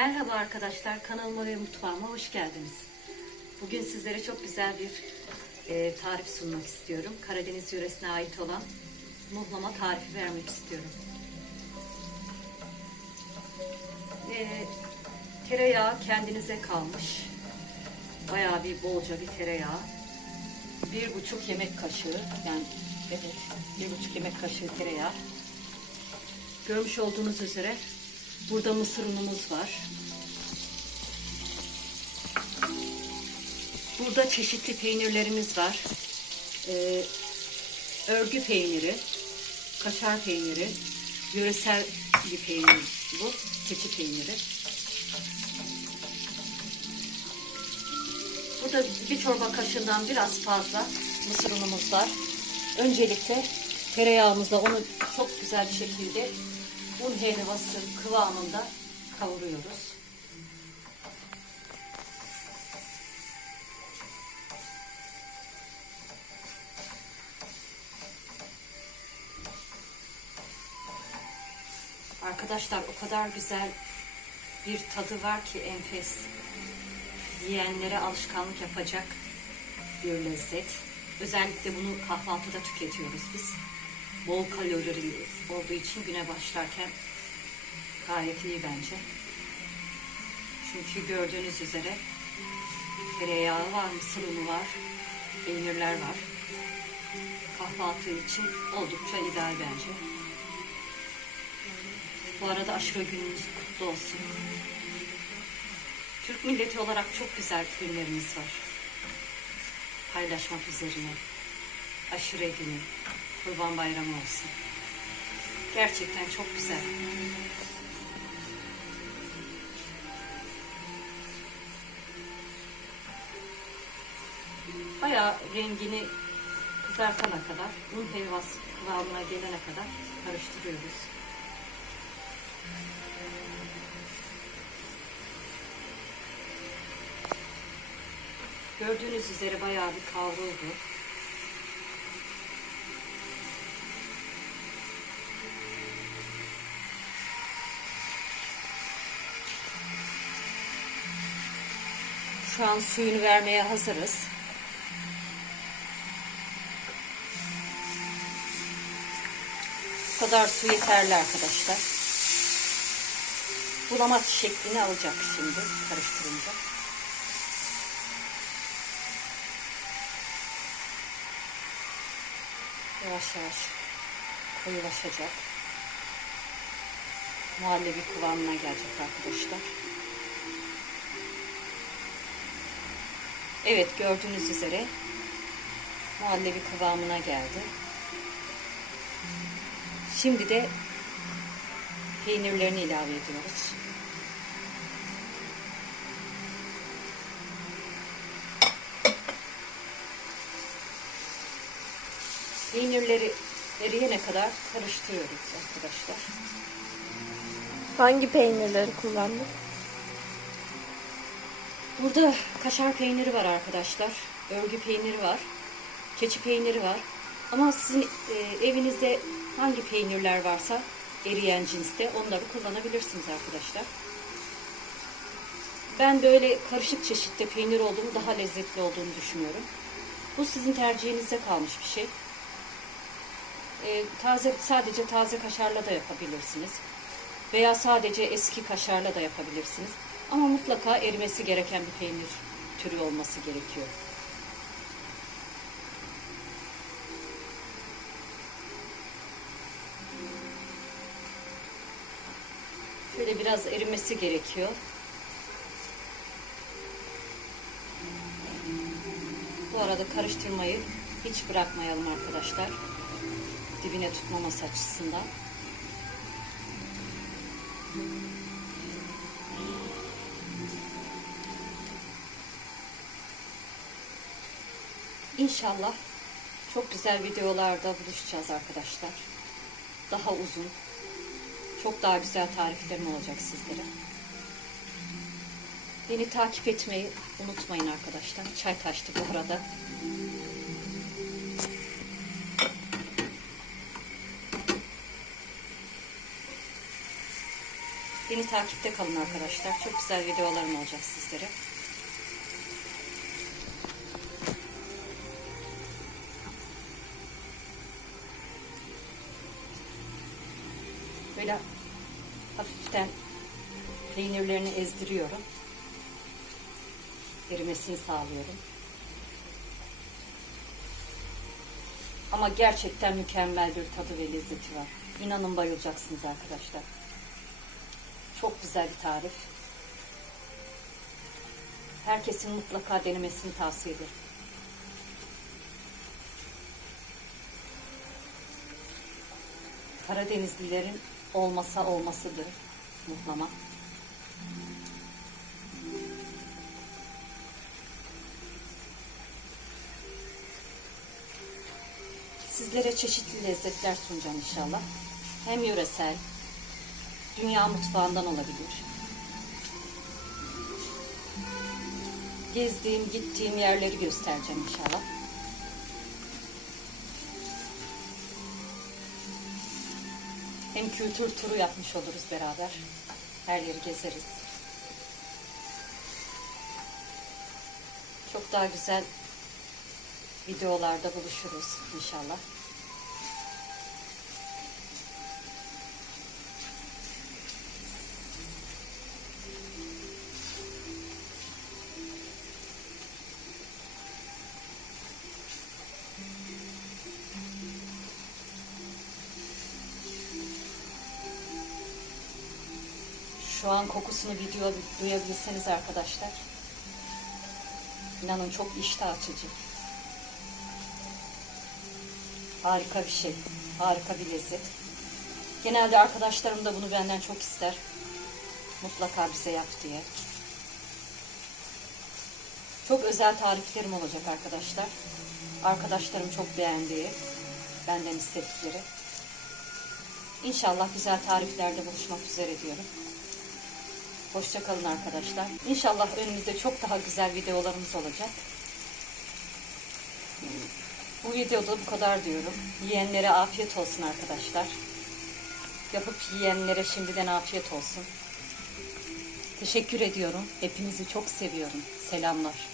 Merhaba arkadaşlar, kanalıma ve mutfağıma hoş geldiniz. Bugün sizlere çok güzel bir e, tarif sunmak istiyorum. Karadeniz yöresine ait olan muhlama tarifi vermek istiyorum. E, tereyağı kendinize kalmış. Bayağı bir bolca bir tereyağı. Bir buçuk yemek kaşığı, yani evet bir buçuk yemek kaşığı tereyağı. Görmüş olduğunuz üzere burada mısır unumuz var. Burada çeşitli peynirlerimiz var. Ee, örgü peyniri, kaşar peyniri, yöresel bir peynir bu, keçi peyniri. Burada bir çorba kaşığından biraz fazla mısır unumuz var. Öncelikle tereyağımızla onu çok güzel bir şekilde un helvası kıvamında kavuruyoruz. Arkadaşlar o kadar güzel bir tadı var ki enfes. Yiyenlere alışkanlık yapacak bir lezzet. Özellikle bunu kahvaltıda tüketiyoruz biz. Bol kalorili olduğu için güne başlarken gayet iyi bence. Çünkü gördüğünüz üzere tereyağı var, mısır unu var, peynirler var. Kahvaltı için oldukça ideal bence. Bu arada aşure gününüz kutlu olsun. Türk milleti olarak çok güzel günlerimiz var. Paylaşmak üzerine. Aşure günü, kurban bayramı olsun. Gerçekten çok güzel. Bayağı rengini kızartana kadar, un helvası kıvamına gelene kadar karıştırıyoruz. Gördüğünüz üzere bayağı bir kavruldu. Şu an suyunu vermeye hazırız. Bu kadar su yeterli arkadaşlar. Bulamaç şeklini alacak şimdi karıştırınca. Yavaş yavaş koyulaşacak. Muhallebi kıvamına gelecek arkadaşlar. Evet gördüğünüz üzere muhallebi kıvamına geldi. Şimdi de peynirlerini ilave ediyoruz. Peynirleri eriyene kadar karıştırıyoruz arkadaşlar. Hangi peynirleri kullandın? Burada kaşar peyniri var arkadaşlar. Örgü peyniri var. Keçi peyniri var. Ama sizin e, evinizde hangi peynirler varsa eriyen cinste onları kullanabilirsiniz arkadaşlar. Ben böyle karışık çeşitte peynir olduğunu daha lezzetli olduğunu düşünüyorum. Bu sizin tercihinize kalmış bir şey. E, taze sadece taze kaşarla da yapabilirsiniz. Veya sadece eski kaşarla da yapabilirsiniz. Ama mutlaka erimesi gereken bir peynir türü olması gerekiyor. Şöyle biraz erimesi gerekiyor. Bu arada karıştırmayı hiç bırakmayalım arkadaşlar. Dibine tutmaması açısından. İnşallah çok güzel videolarda buluşacağız arkadaşlar. Daha uzun, çok daha güzel tariflerim olacak sizlere. Beni takip etmeyi unutmayın arkadaşlar. Çay taştı bu arada. Beni takipte kalın arkadaşlar. Çok güzel videolarım olacak sizlere. Böyle hafiften peynirlerini ezdiriyorum. Erimesini sağlıyorum. Ama gerçekten mükemmel bir tadı ve lezzeti var. İnanın bayılacaksınız arkadaşlar. Çok güzel bir tarif. Herkesin mutlaka denemesini tavsiye ederim. Karadenizlilerin olmasa olmasıdır muhlama. Sizlere çeşitli lezzetler sunacağım inşallah. Hem yöresel, dünya mutfağından olabilir. Gezdiğim, gittiğim yerleri göstereceğim inşallah. Hem kültür turu yapmış oluruz beraber. Her yeri gezeriz. Çok daha güzel videolarda buluşuruz inşallah. Şu an kokusunu video duyabilseniz arkadaşlar. İnanın çok iştah açıcı. Harika bir şey. Harika bir lezzet. Genelde arkadaşlarım da bunu benden çok ister. Mutlaka bize yap diye. Çok özel tariflerim olacak arkadaşlar. Arkadaşlarım çok beğendiği, benden istedikleri. İnşallah güzel tariflerde buluşmak üzere diyorum. Hoşçakalın arkadaşlar. İnşallah önümüzde çok daha güzel videolarımız olacak. Bu videoda bu kadar diyorum. Yiyenlere afiyet olsun arkadaşlar. Yapıp yiyenlere şimdiden afiyet olsun. Teşekkür ediyorum. Hepinizi çok seviyorum. Selamlar.